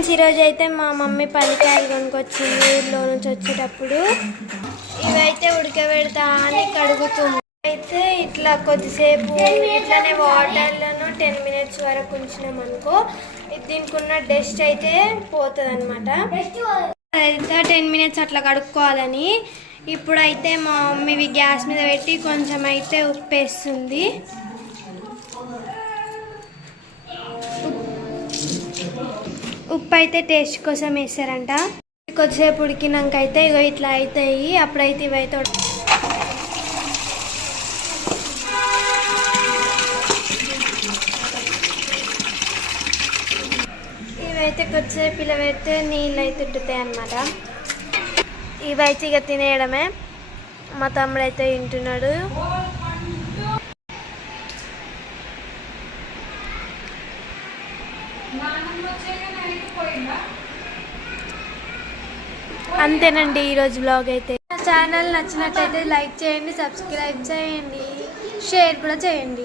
Friends ఈరోజు అయితే మా మమ్మీ పల్లికాయలు కొనుక్కొచ్చింది ఊళ్ళో నుంచి వచ్చేటప్పుడు. ఇవైతే ఉడకబెడతా అని కడుగుతుంది. అయితే ఇట్లా కొద్దిసేపు ఇట్లానే వాటర్లను టెన్ మినిట్స్ వరకు ఉంచినాం అనుకో దీనికి ఉన్న డస్ట్ అయితే పోతుంది అనమాట అయితే టెన్ మినిట్స్ అట్లా కడుక్కోవాలని ఇప్పుడైతే మా మమ్మీ గ్యాస్ మీద పెట్టి కొంచెం అయితే ఉప్పేస్తుంది. ఉప్పు అయితే టేస్ట్ కోసం వేస్తారంట. కొద్దిసేపు ఉడికినాక అయితే ఇగో ఇట్లా అవుతాయి అప్పుడైతే ఇవైతే ఇవైతే కొద్దిసేపు ఇలా పెడితే నీళ్ళు అయితే ఉట్టుతాయి అనమాట ఇవైతే ఇక తినేయడమే. మా తమ్ముడు అయితే తింటున్నాడు అంతేనండి ఈరోజు బ్లాగ్ అయితే. నా ఛానల్ నచ్చినట్టయితే లైక్ చేయండి సబ్స్క్రైబ్ చేయండి షేర్ కూడా చేయండి.